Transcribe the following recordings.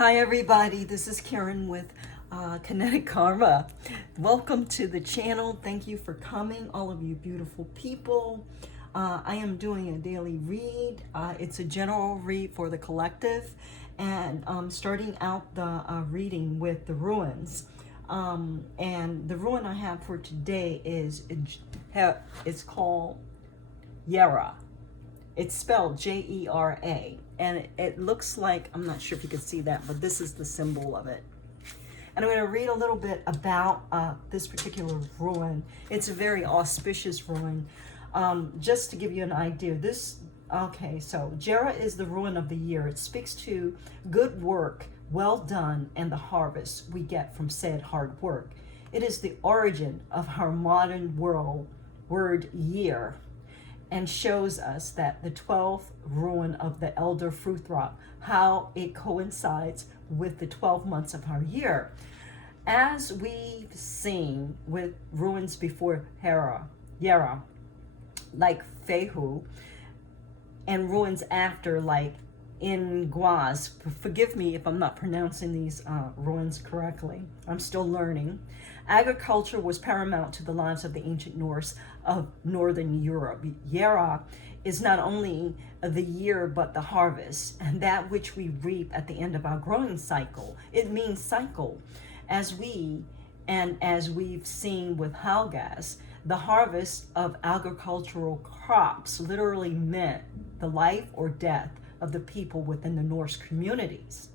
Hi everybody, this is Karen with Kinetic Karma. Welcome to the channel. Thank you for coming, all of you beautiful people. I am doing a daily read. It's a general read for the collective, and starting out the reading with the ruins. And the ruin I have for today is it's called Yera. It's spelled J-E-R-A, and it looks like, I'm not sure if you can see that, but this is the symbol of it. And I'm going to read a little bit about this particular ruin. It's a very auspicious ruin. Just to give you an idea, so Jera is the ruin of the year. It speaks to good work, well done, and the harvest we get from said hard work. It is the origin of our modern word year, and shows us that the 12th ruin of the elder fruit rock, how it coincides with the 12 months of our year. As we've seen with ruins before Yera, like Fehu, and ruins after, like Nguaz. Forgive me if I'm not pronouncing these ruins correctly. I'm still learning. Agriculture was paramount to the lives of the ancient Norse of Northern Europe. Yera is not only the year but the harvest, and that which we reap at the end of our growing cycle. It means cycle. As we've seen with Halgas, the harvest of agricultural crops literally meant the life or death of the people within the Norse communities.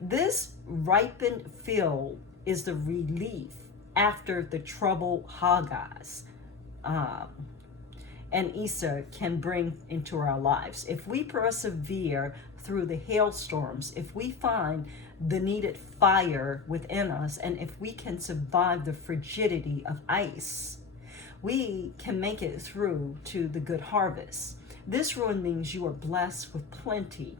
This ripened field is the relief after the trouble Hagas and Isa can bring into our lives. If we persevere through the hailstorms, if we find the needed fire within us, and if we can survive the frigidity of ice, we can make it through to the good harvest. This ruin means you are blessed with plenty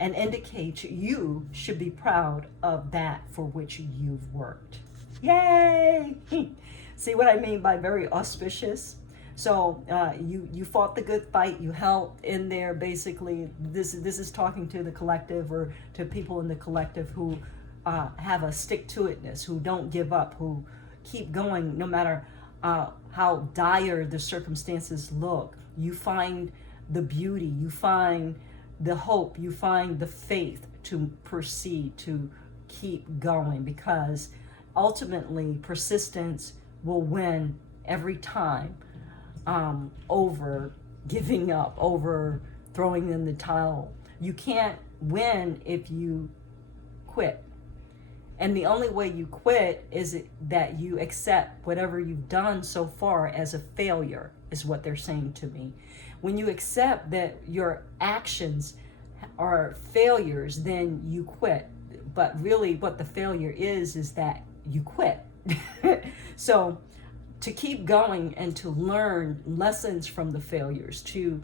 and indicates you should be proud of that for which you've worked. Yay! See what I mean by very auspicious? So you fought the good fight, you held in there. Basically, this is talking to the collective, or to people in the collective who have a stick-to-itness, who don't give up, who keep going no matter how dire the circumstances look. You find the beauty, you find the hope, you find the faith to proceed, to keep going, because ultimately persistence will win every time over giving up, over throwing in the towel. You can't win if you quit. And the only way you quit is that you accept whatever you've done so far as a failure, is what they're saying to me. When you accept that your actions are failures, then you quit. But really what the failure is that you quit. So to keep going and to learn lessons from the failures, to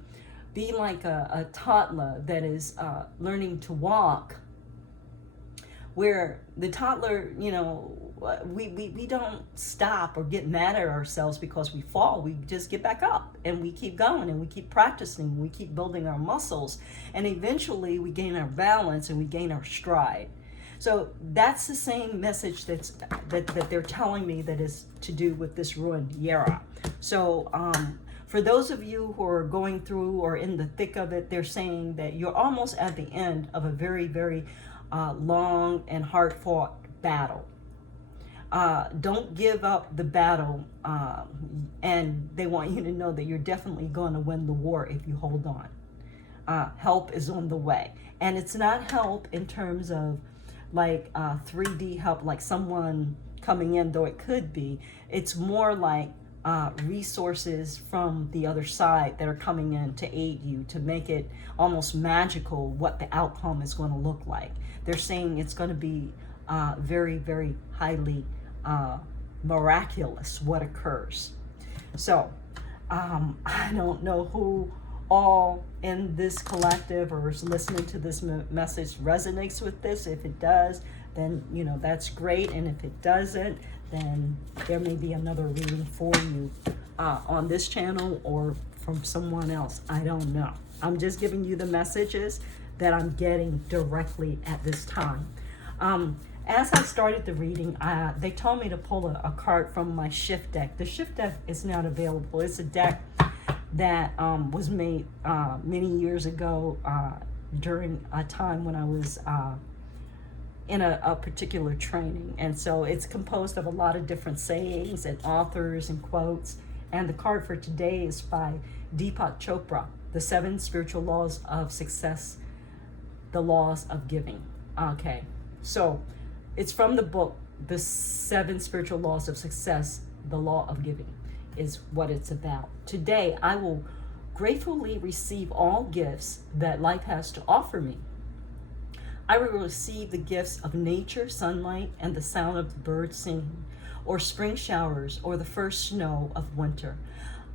be like a toddler that is learning to walk, where the toddler, we don't stop or get mad at ourselves because we fall. We just get back up and we keep going and we keep practicing. We keep building our muscles, and eventually we gain our balance and we gain our stride. So that's the same message that they're telling me, that is to do with this ruined Yera. So for those of you who are going through or in the thick of it, they're saying that you're almost at the end of a very, very long and hard-fought battle. Don't give up the battle, and they want you to know that you're definitely going to win the war if you hold on. Help is on the way, and it's not help in terms of like 3D help, like someone coming in, though it could be. It's more like resources from the other side that are coming in to aid you, to make it almost magical what the outcome is going to look like. They're saying it's going to be very, very highly miraculous what occurs. So I don't know who all in this collective or is listening to this message resonates with this. If it does, then that's great, and if it doesn't, then there may be another reading for you on this channel or from someone else. I don't know. I'm just giving you the messages that I'm getting directly at this time. As I started the reading, they told me to pull a card from my shift deck. The shift deck is not available. It's a deck that was made many years ago during a time when I was in a particular training. And so it's composed of a lot of different sayings and authors and quotes. And the card for today is by Deepak Chopra, The 7 Spiritual Laws of Success, The Laws of Giving. Okay, so it's from the book, The 7 Spiritual Laws of Success, The Law of Giving is what it's about. Today, I will gratefully receive all gifts that life has to offer me. I will receive the gifts of nature, sunlight, and the sound of the birds singing, or spring showers, or the first snow of winter.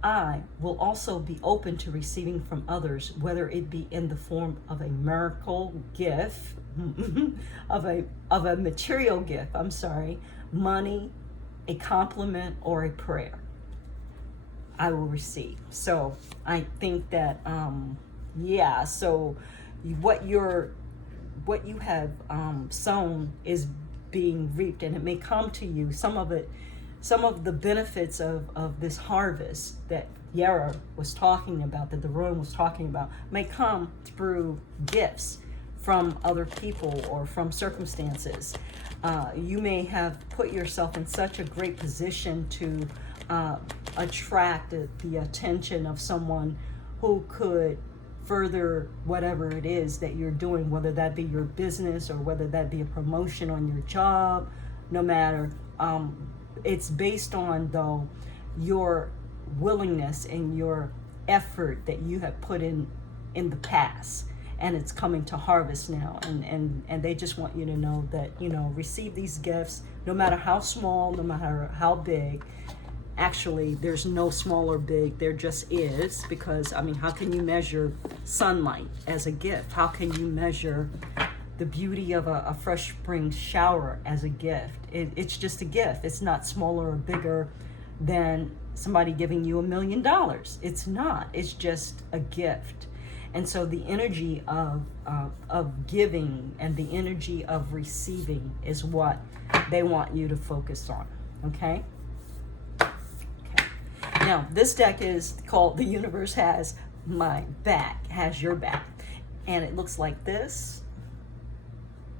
I will also be open to receiving from others, whether it be in the form of a miracle gift, of a material gift, money, a compliment, or a prayer. I will receive. So I think that, so what you have sown is being reaped, and it may come to you. Some of the benefits of this harvest that Yara was talking about, that the room was talking about, may come through gifts from other people or from circumstances. You may have put yourself in such a great position to attract the attention of someone who could further whatever it is that you're doing, whether that be your business or whether that be a promotion on your job. No matter, it's based on, though, your willingness and your effort that you have put in the past, and it's coming to harvest now, and they just want you to know that, receive these gifts, no matter how small, no matter how big. Actually, there's no small or big, there just is, because how can you measure sunlight as a gift? How can you measure the beauty of a fresh spring shower as a gift? It's just a gift. It's not smaller or bigger than somebody giving you $1 million. It's not. It's just a gift. And so the energy of giving and the energy of receiving is what they want you to focus on. Okay? Now, this deck is called The Universe Has My Back, Has Your Back. And it looks like this.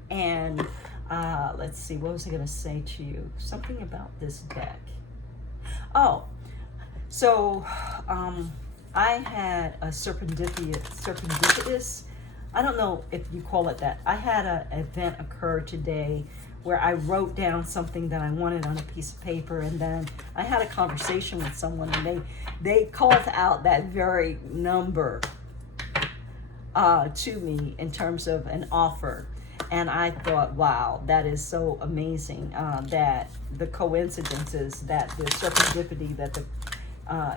And let's see, what was I going to say to you? Something about this deck. Oh, so I had a serendipitous, I don't know if you call it that. I had an event occur today where I wrote down something that I wanted on a piece of paper, and then I had a conversation with someone, and they called out that very number to me in terms of an offer. And I thought, wow, that is so amazing, that the coincidences, that the serendipity, that the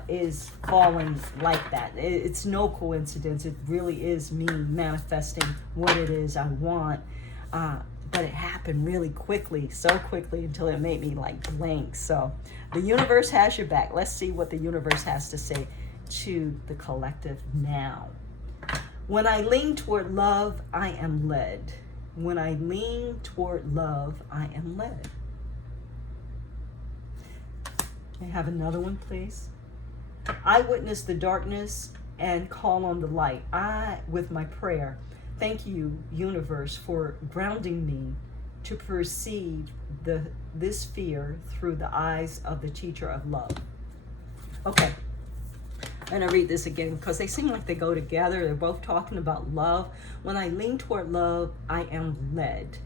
is falling like that. It's no coincidence. It really is me manifesting what it is I want. But it happened really quickly, so quickly, until it made me like blank. So the universe has your back. Let's see what the universe has to say to the collective now. When I lean toward love, I am led. When I lean toward love, I am led. May I have another one, please? I witness the darkness and call on the light. With my prayer, thank you, universe, for grounding me to perceive this fear through the eyes of the teacher of love. Okay, and I read this again because they seem like they go together. They're both talking about love. When I lean toward love, I am led.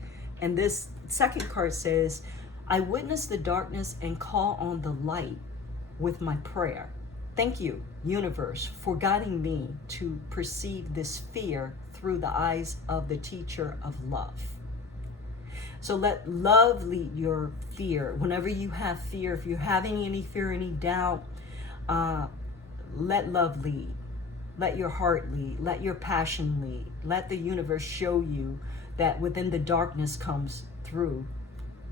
And this second card says, I witness the darkness and call on the light with my prayer. Thank you, universe, for guiding me to perceive this fear through the eyes of the teacher of love. So let love lead your fear. Whenever you have fear, if you're having any fear, any doubt, let love lead. Let your heart lead. Let your passion lead. Let the universe show you that within the darkness comes through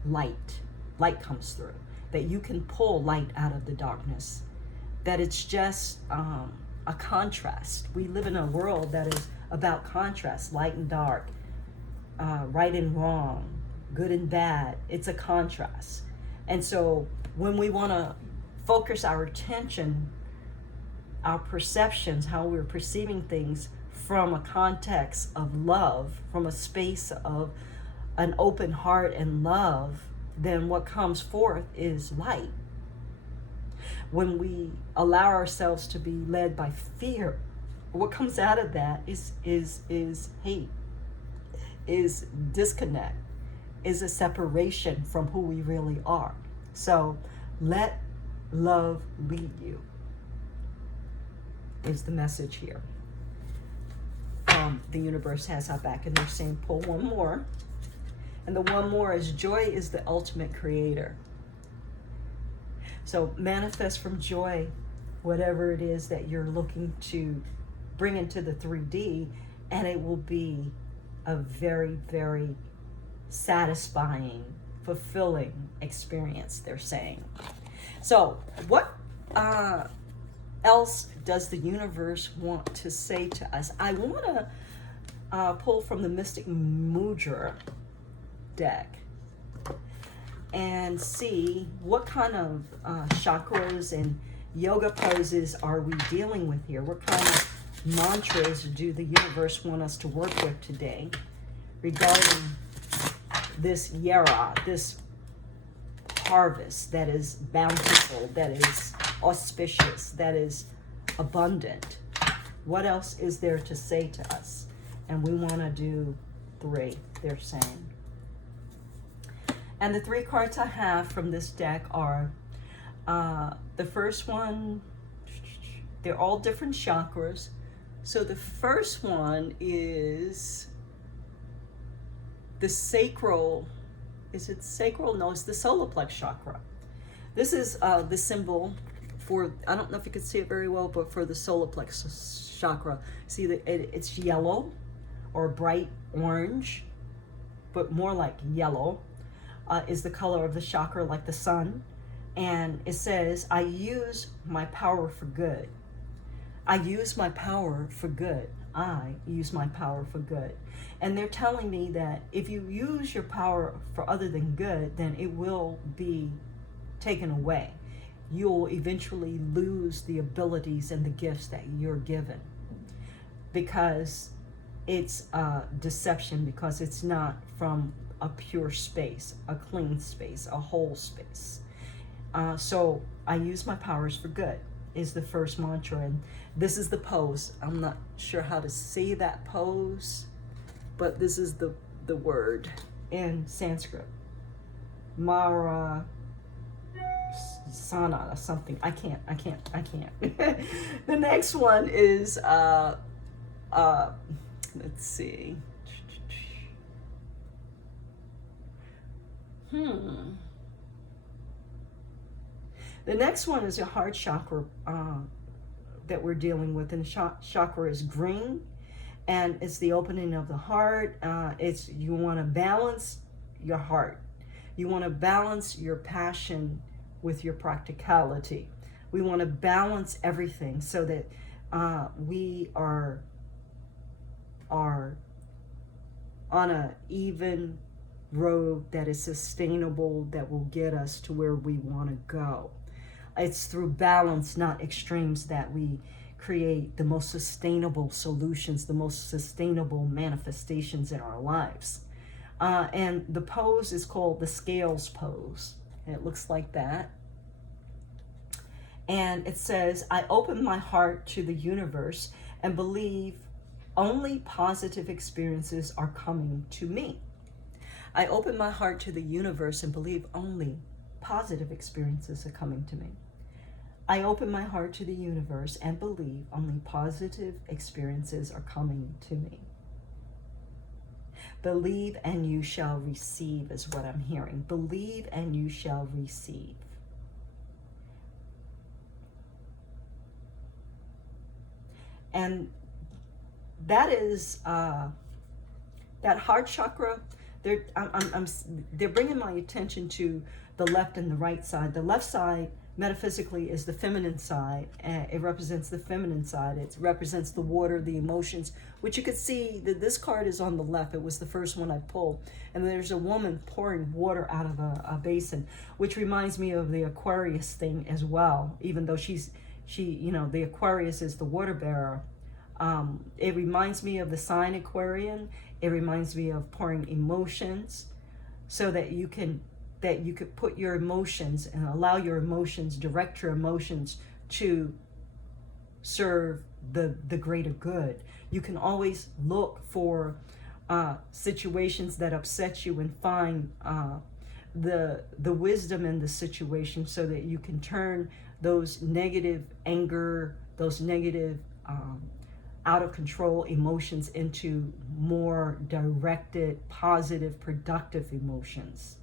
light. Light comes through. That you can pull light out of the darkness. That it's just a contrast. We live in a world that is about contrast, light and dark, right and wrong, good and bad. It's a contrast. And so when we want to focus our attention, our perceptions, how we're perceiving things from a context of love, from a space of an open heart and love, then what comes forth is light. When we allow ourselves to be led by fear, what comes out of that is hate, is disconnect, is a separation from who we really are. So let love lead you is the message here. The universe has our back, and they're saying pull one more. And the one more is joy is the ultimate creator. So manifest from joy whatever it is that you're looking to bring into the 3D, and it will be a very, very satisfying, fulfilling experience, they're saying. So what else does the universe want to say to us? I want to pull from the Mystic Mudra deck and see what kind of chakras and yoga poses are we dealing with here. What kind of mantras do the universe want us to work with today regarding this yara, this harvest that is bountiful, that is auspicious, that is abundant? What else is there to say to us? And we want to do 3, they're saying. And the 3 cards I have from this deck are, the first one, they're all different chakras. So the first one is the sacral, is it sacral? No, it's the solar plexus chakra. This is the symbol for, I don't know if you can see it very well, but for the solar plexus chakra. See that it's yellow or bright orange, but more like yellow. Is the color of the chakra, like the sun. And it says, I use my power for good. I use my power for good. I use my power for good. And they're telling me that if you use your power for other than good, then it will be taken away. You'll eventually lose the abilities and the gifts that you're given, because it's deception, because it's not from a pure space, a clean space, a whole space. So I use my powers for good is the first mantra, and this is the pose. I'm not sure how to say that pose, but this is the word in Sanskrit. Mara Sana or something. I can't. The next one is let's see. The next one is a heart chakra that we're dealing with, and the chakra is green, and it's the opening of the heart. It's, you want to balance your heart. You want to balance your passion with your practicality. We want to balance everything so that we are on an even road that is sustainable, that will get us to where we want to go. It's through balance, not extremes, that we create the most sustainable solutions, the most sustainable manifestations in our lives. And the pose is called the scales pose. And it looks like that. And it says, I open my heart to the universe and believe only positive experiences are coming to me. I open my heart to the universe and believe only positive experiences are coming to me. I open my heart to the universe and believe only positive experiences are coming to me. Believe and you shall receive is what I'm hearing. Believe and you shall receive. And that is that heart chakra. They're bringing my attention to the left and the right side. The left side metaphysically is the feminine side. It represents the feminine side. It represents the water, the emotions, which you could see that this card is on the left. It was the first one I pulled. And there's a woman pouring water out of a basin, which reminds me of the Aquarius thing as well, even though the Aquarius is the water bearer. It reminds me of the sign Aquarian. It reminds me of pouring emotions so that you could put your emotions and allow your emotions, direct your emotions to serve the greater good. You can always look for situations that upset you and find the wisdom in the situation so that you can turn those negative anger, those negative out of control emotions into more directed, positive, productive emotions.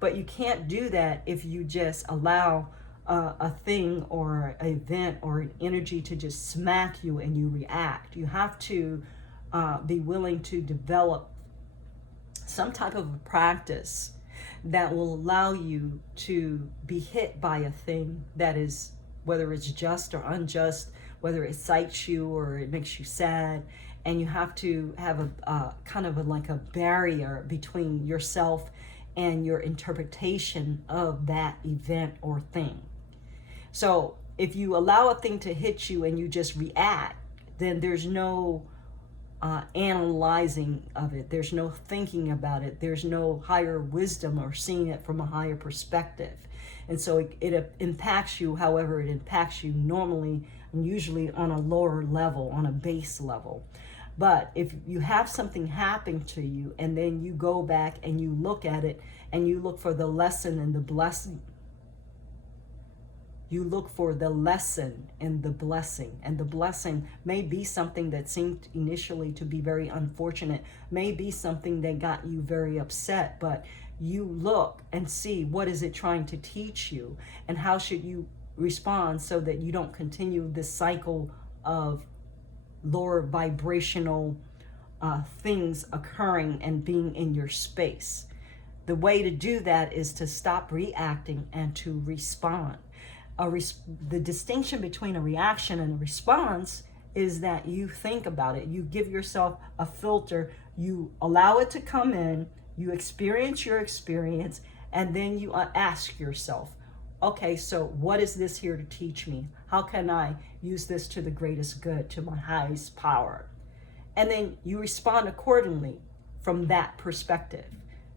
But you can't do that if you just allow a thing or an event or an energy to just smack you and you react. You have to be willing to develop some type of a practice that will allow you to be hit by a thing that is, whether it's just or unjust, whether it excites you or it makes you sad. And you have to have a kind of like a barrier between yourself and your interpretation of that event or thing. So if you allow a thing to hit you and you just react, then there's no analyzing of it. There's no thinking about it. There's no higher wisdom or seeing it from a higher perspective. And so it impacts you however it impacts you normally and usually on a lower level, on a base level. But if you have something happen to you and then you go back and you look at it and you look for the lesson and the blessing, you look for the lesson and the blessing. And the blessing may be something that seemed initially to be very unfortunate, may be something that got you very upset, but you look and see what is it trying to teach you and how should you respond so that you don't continue this cycle of lower vibrational things occurring and being in your space. The way to do that is to stop reacting and to respond. The distinction between a reaction and a response is that you think about it. You give yourself a filter. You allow it to come in. You experience your experience. And then you ask yourself, okay, so what is this here to teach me? How can I use this to the greatest good, to my highest power? And then you respond accordingly from that perspective.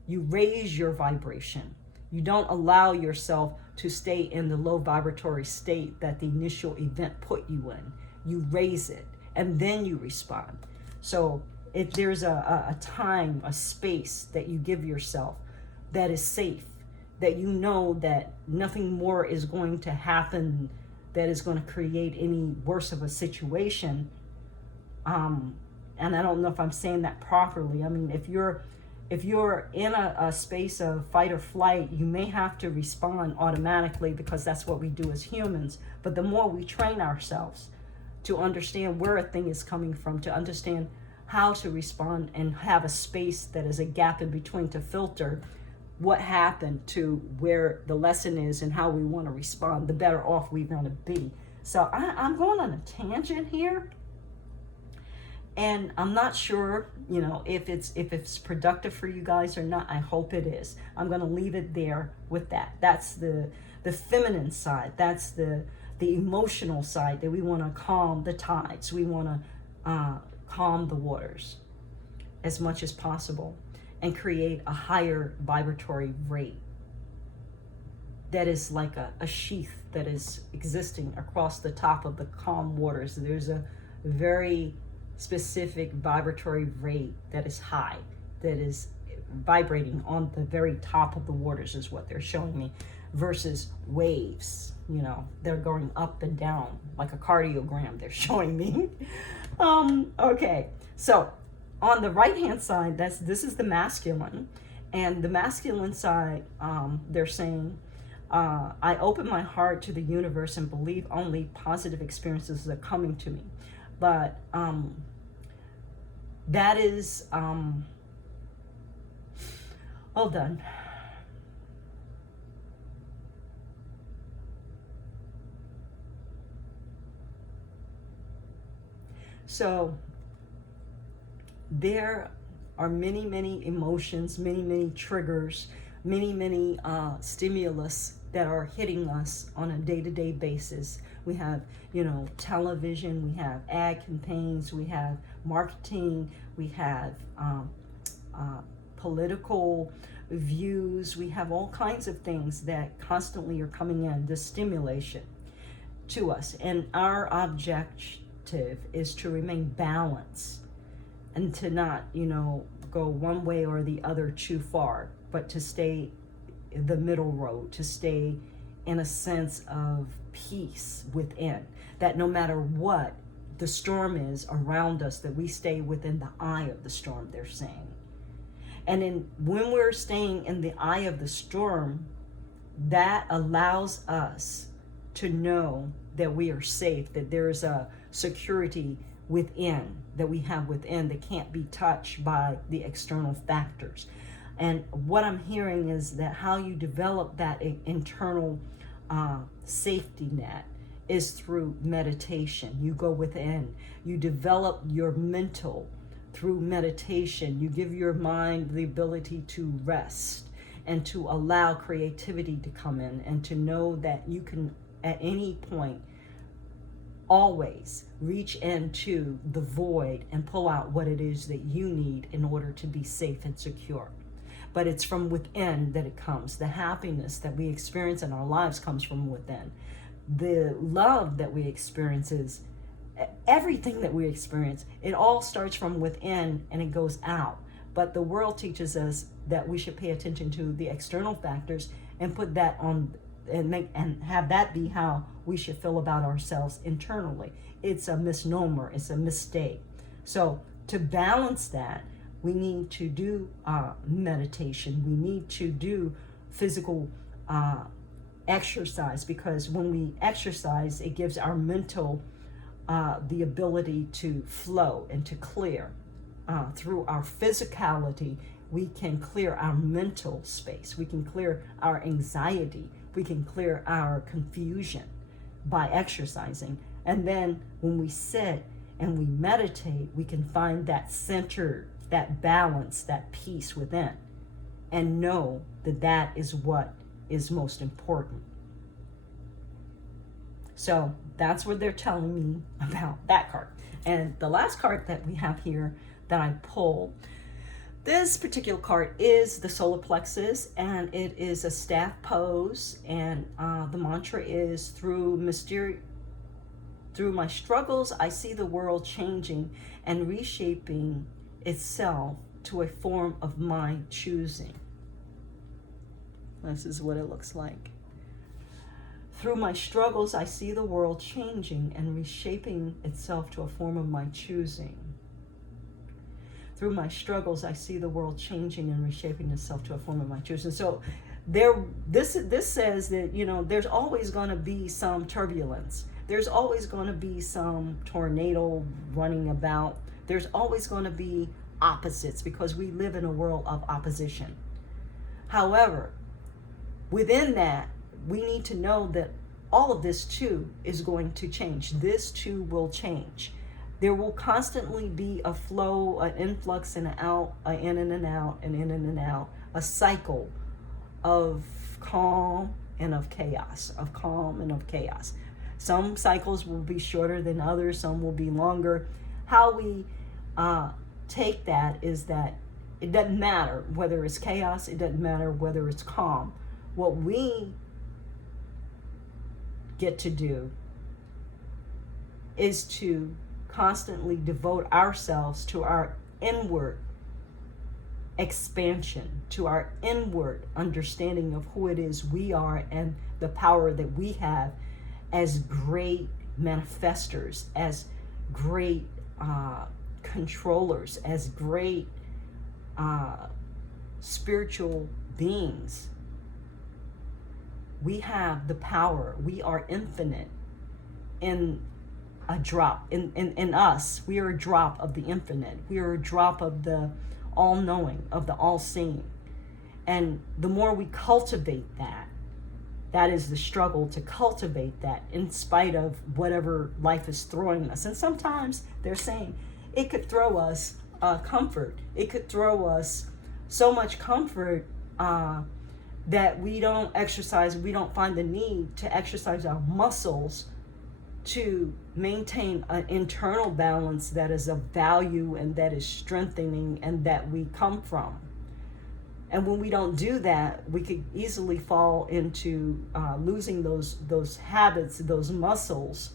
You raise your vibration. You don't allow yourself to stay in the low vibratory state that the initial event put you in. You raise it and then you respond. So if there's a time, a space that you give yourself that is safe, that you know that nothing more is going to happen that is going to create any worse of a situation. And I don't know if I'm saying that properly. I mean, if you're in a space of fight or flight, you may have to respond automatically because that's what we do as humans. But the more we train ourselves to understand where a thing is coming from, to understand how to respond and have a space that is a gap in between to filter what happened to where the lesson is and how we want to respond, the better off we're going to be. So I'm going on a tangent here. And I'm not sure, if it's productive for you guys or not. I hope it is. I'm going to leave it there with that. That's the feminine side. That's the emotional side that we want to calm the tides. We want to calm the waters as much as possible and create a higher vibratory rate that is like a sheath that is existing across the top of the calm waters. There's a very specific vibratory rate that is high, that is vibrating on the very top of the waters is what they're showing me, versus waves, they're going up and down like a cardiogram they're showing me. Okay, so on the right hand side, this is the masculine, and the masculine side, they're saying, I open my heart to the universe and believe only positive experiences are coming to me. But that is, hold on. So there are many, many emotions, many, many triggers, many, many stimulus that are hitting us on a day-to-day basis. We have, television, we have ad campaigns, we have marketing, we have political views, we have all kinds of things that constantly are coming in, this stimulation to us. And our objective is to remain balanced and to not, go one way or the other too far, but to stay the middle road, to stay in a sense of peace within, that no matter what the storm is around us, that we stay within the eye of the storm, they're saying. And when we're staying in the eye of the storm, that allows us to know that we are safe, that there is a security within, that we have within, that can't be touched by the external factors. And what I'm hearing is that how you develop that internal safety net is through meditation. You go within, you develop your mental through meditation. You give your mind the ability to rest and to allow creativity to come in, and to know that you can at any point always reach into the void and pull out what it is that you need in order to be safe and secure. But it's from within that it comes. The happiness that we experience in our lives comes from within. The love that we experience is everything that we experience. It all starts from within and it goes out. But the world teaches us that we should pay attention to the external factors and put that on and have that be how we should feel about ourselves internally. It's a misnomer. It's a mistake. So to balance that, we need to do meditation. We need to do physical exercise, because when we exercise, it gives our mental the ability to flow and to clear. Through our physicality, we can clear our mental space. We can clear our anxiety. We can clear our confusion by exercising. And then when we sit and we meditate, we can find that center, that balance, that peace within, and know that that is what is most important. So that's what they're telling me about that card. And the last card that we have here that I pulled, this particular card is the Solar Plexus, and it is a staff pose, and the mantra is through my struggles, I see the world changing and reshaping itself to a form of my choosing. This is what it looks like. Through my struggles, I see the world changing and reshaping itself to a form of my choosing. Through my struggles, I see the world changing and reshaping itself to a form of my choosing. So this says that, there's always going to be some turbulence. There's always going to be some tornado running about. There's always going to be opposites, because we live in a world of opposition. However, within that, we need to know that all of this too is going to change. This too will change. There will constantly be a flow, an influx and an out, an in and an out, an in and an out, a cycle of calm and of chaos, of calm and of chaos. Some cycles will be shorter than others, some will be longer. How we take that is that it doesn't matter whether it's chaos, it doesn't matter whether it's calm. What we get to do is to constantly devote ourselves to our inward expansion, to our inward understanding of who it is we are and the power that we have as great manifestors, as great controllers, as great spiritual beings. We have the power. We are infinite in a drop. In us, we are a drop of the infinite. We are a drop of the all-knowing, of the all-seeing. And the more we cultivate that, that is the struggle to cultivate that in spite of whatever life is throwing us. And sometimes they're saying it could throw us comfort. It could throw us so much comfort that we don't exercise, we don't find the need to exercise our muscles to maintain an internal balance that is of value and that is strengthening and that we come from. And when we don't do that, we could easily fall into losing those habits, those muscles,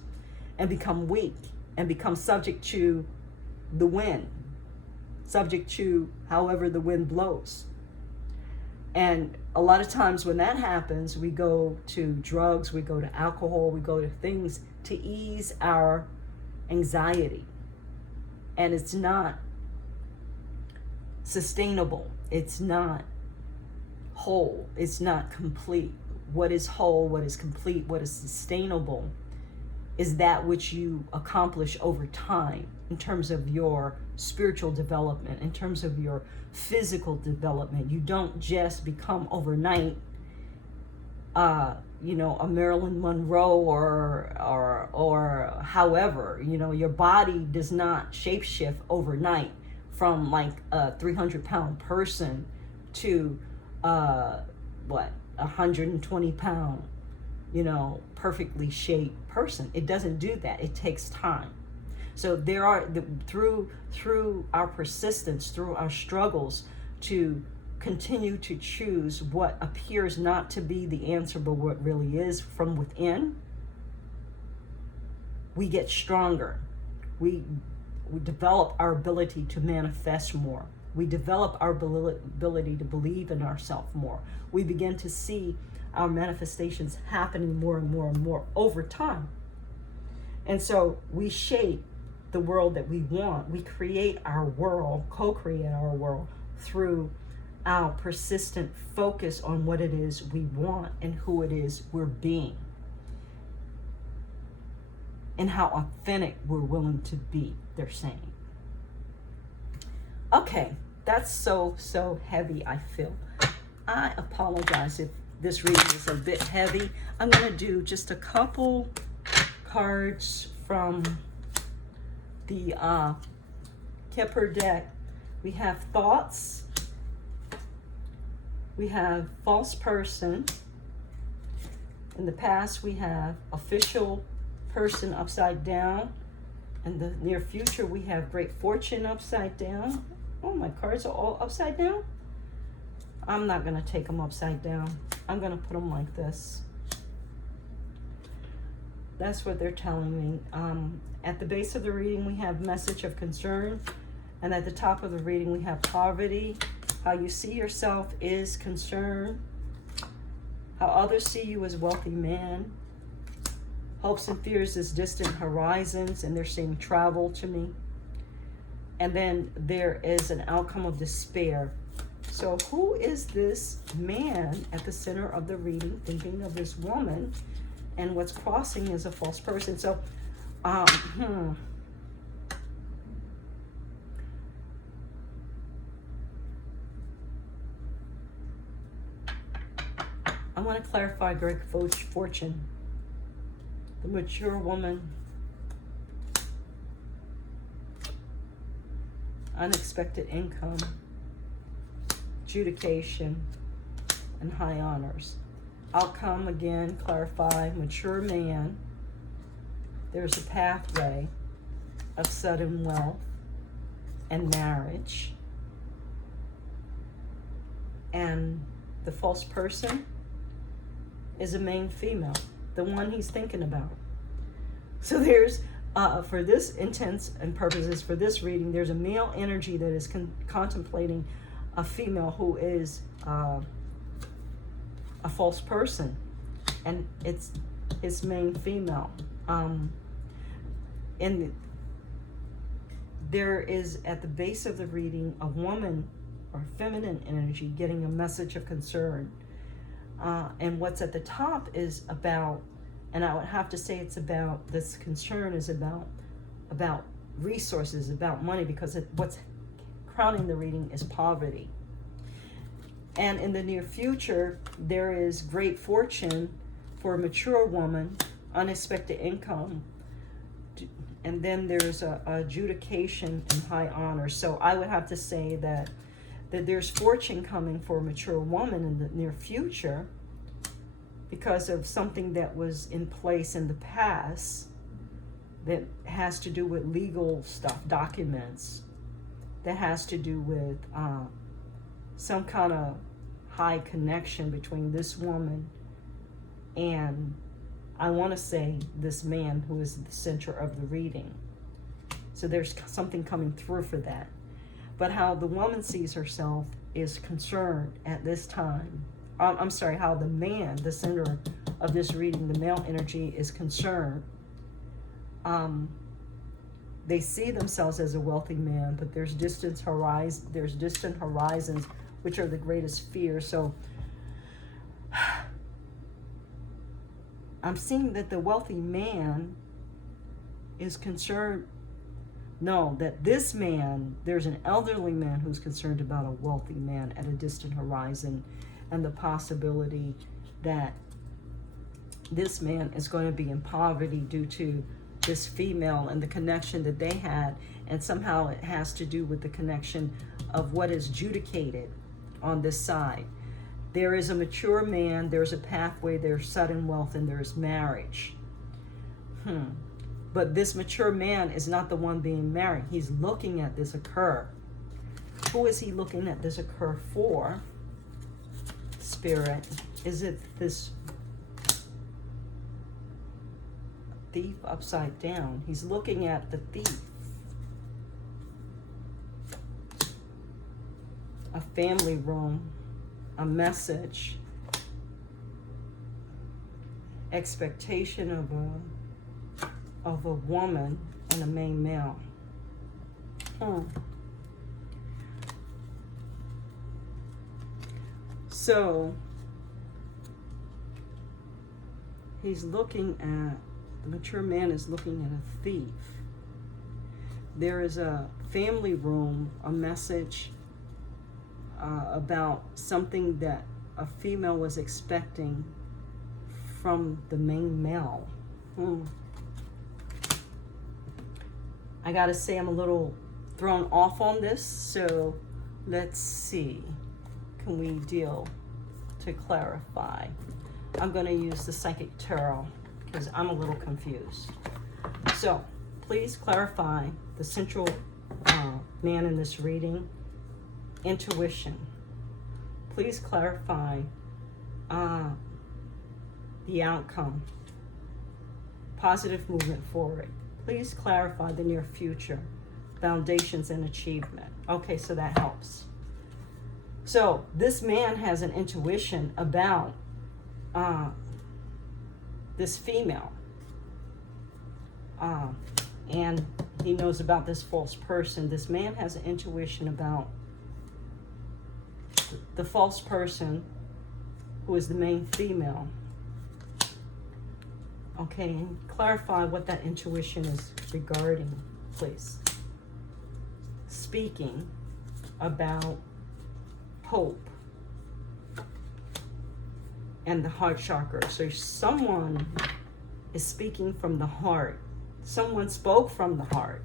and become weak and become subject to the wind, subject to however the wind blows. And a lot of times when that happens, we go to drugs, we go to alcohol, we go to things to ease our anxiety. And it's not sustainable. It's not whole. It's not complete. What is whole, what is complete, what is sustainable is that which you accomplish over time in terms of your spiritual development, in terms of your physical development. You don't just become overnight, a Marilyn Monroe or however. Your body does not shapeshift overnight from like a 300-pound person to 120-pound, perfectly shaped person. It doesn't do that. It takes time. So there are through our persistence, through our struggles to continue to choose what appears not to be the answer, but what really is from within, we get stronger. We develop our ability to manifest more. We develop our ability to believe in ourselves more. We begin to see our manifestations happening more and more and more over time. And so we shape the world that we want. We create our world, co-create our world through our persistent focus on what it is we want and who it is we're being, and how authentic we're willing to be, they're saying. Okay, that's so heavy, I feel. I apologize if this reading is a bit heavy. I'm going to do just a couple cards from the Kipper deck. We have thoughts. We have false person. In the past, we have official person upside down. In the near future, we have great fortune upside down. Oh, my cards are all upside down. I'm not going to take them upside down. I'm going to put them like this. That's what they're telling me. At the base of the reading, we have message of concern. And at the top of the reading, we have poverty. How you see yourself is concern. How others see you as wealthy man. Hopes and fears is distant horizons, and they're saying travel to me. And then there is an outcome of despair. So who is this man at the center of the reading thinking of this woman? And what's crossing is a false person. So, I want to clarify great fortune. The mature woman. Unexpected income. Adjudication. And high honors. Outcome, again, clarify, mature man. There's a pathway of sudden wealth and marriage. And the false person is a main female, the one he's thinking about. So there's, for this intents and purposes, for this reading, there's a male energy that is contemplating a female who is a false person, and it's his main female. And there is at the base of the reading a woman or feminine energy getting a message of concern. And what's at the top is about, and I would have to say it's about, this concern is about resources, about money, because what's crowning the reading is poverty. And in the near future, there is great fortune for a mature woman, unexpected income. And then there's a adjudication and high honor. So I would have to say that there's fortune coming for a mature woman in the near future because of something that was in place in the past that has to do with legal stuff, documents, that has to do with some kind of high connection between this woman and, I want to say, this man who is the center of the reading. So there's something coming through for that. But how the woman sees herself is concerned at this time. I'm sorry, how the man, the center of this reading, the male energy, is concerned. They see themselves as a wealthy man, but there's distant horizons, which are the greatest fear. So I'm seeing that the wealthy man is concerned. No, that this man, there's an elderly man who's concerned about a wealthy man at a distant horizon, and the possibility that this man is going to be in poverty due to this female and the connection that they had, and somehow it has to do with the connection of what is judicated on this side. There is a mature man, there's a pathway, there's sudden wealth, and there's marriage. But this mature man is not the one being married. He's looking at this occur. Who is he looking at this occur for? Spirit. Is it this thief upside down? He's looking at the thief. A family room, a message, expectation of a woman and a main male. So he's looking at, the mature man is looking at a thief. There is a family room, a message about something that a female was expecting from the main male. I gotta say, I'm a little thrown off on this, so let's see. Can we deal to clarify? I'm gonna use the Psychic Tarot because I'm a little confused. So please clarify the central man in this reading. Intuition. Please clarify the outcome. Positive movement forward. Please clarify the near future. Foundations and achievement. Okay, so that helps. So this man has an intuition about this female. And he knows about this false person. This man has an intuition about the false person who is the main female. Okay, and clarify what that intuition is regarding, please. Speaking about hope and the heart chakra. So someone is speaking from the heart. Someone spoke from the heart.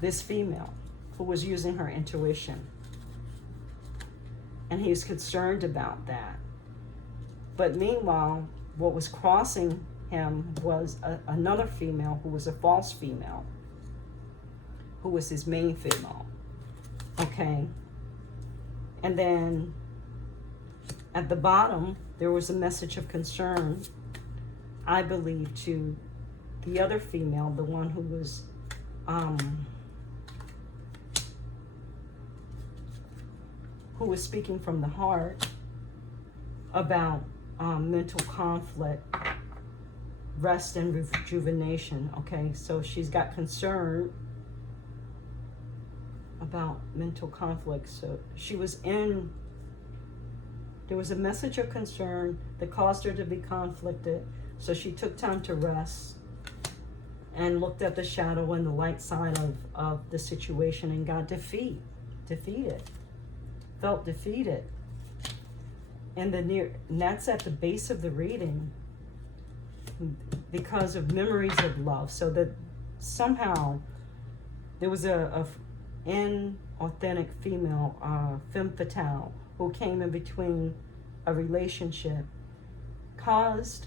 This female who was using her intuition. And he's concerned about that. But meanwhile, what was crossing him was another female who was a false female, who was his main female. Okay. And then at the bottom, there was a message of concern, I believe, to the other female, the one who was speaking from the heart about mental conflict, rest and rejuvenation. Okay, so she's got concern about mental conflict. So she was in, there was a message of concern that caused her to be conflicted. So she took time to rest and looked at the shadow and the light side of the situation and got defeated, felt defeated. And that's at the base of the reading because of memories of love. So that somehow there was an inauthentic female, femme fatale, who came in between a relationship, caused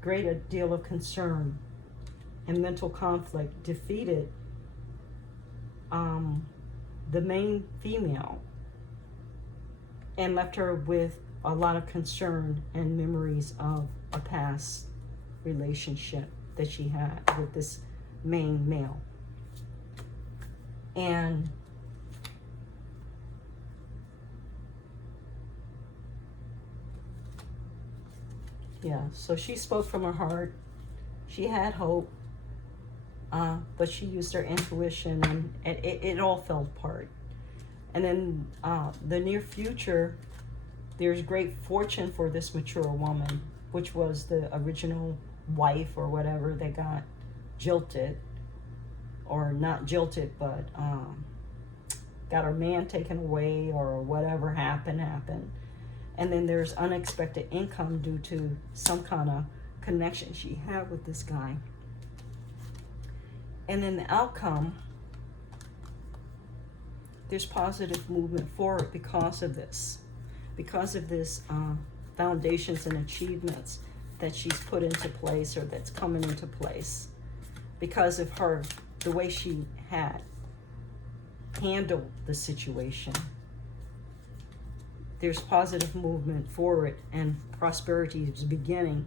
great deal of concern and mental conflict, defeated the main female, and left her with a lot of concern and memories of a past relationship that she had with this main male. And yeah, so she spoke from her heart. She had hope, but she used her intuition, and it all fell apart. And then the near future, there's great fortune for this mature woman, which was the original wife or whatever that got jilted, or not jilted, but got her man taken away, or whatever happened. And then there's unexpected income due to some kind of connection she had with this guy. And then the outcome, there's positive movement forward because of this foundations and achievements that she's put into place, or that's coming into place because of the way she had handled the situation. There's positive movement forward, and prosperity is beginning,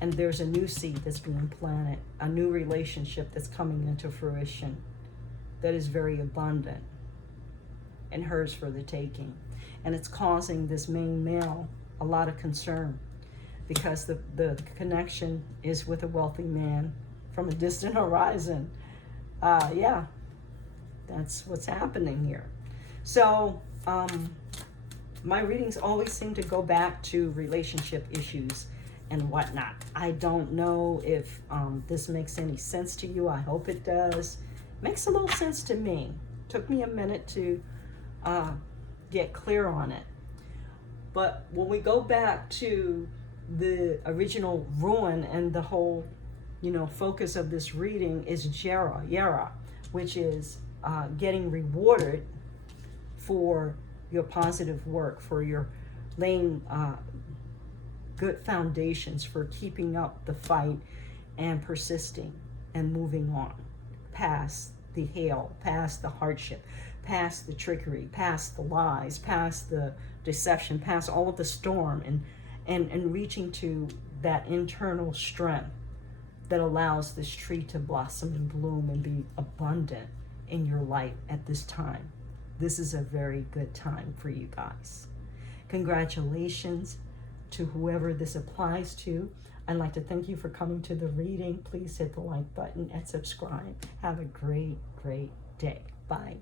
and there's a new seed that's being planted, a new relationship that's coming into fruition that is very abundant and hers for the taking. And it's causing this main male a lot of concern because the connection is with a wealthy man from a distant horizon. Yeah, that's what's happening here. So my readings always seem to go back to relationship issues and whatnot. I don't know if this makes any sense to you. I hope it does. Makes a little sense to me. Took me a minute to get clear on it. But when we go back to the original ruin, and the whole, focus of this reading is Yara, which is getting rewarded for your positive work, for your laying good foundations, for keeping up the fight and persisting and moving on past the hail, past the hardship, past the trickery, past the lies, past the deception, past all of the storm, and reaching to that internal strength that allows this tree to blossom and bloom and be abundant in your life at this time. This is a very good time for you guys. Congratulations to whoever this applies to. I'd like to thank you for coming to the reading. Please hit the like button and subscribe. Have a great, great day. Bye.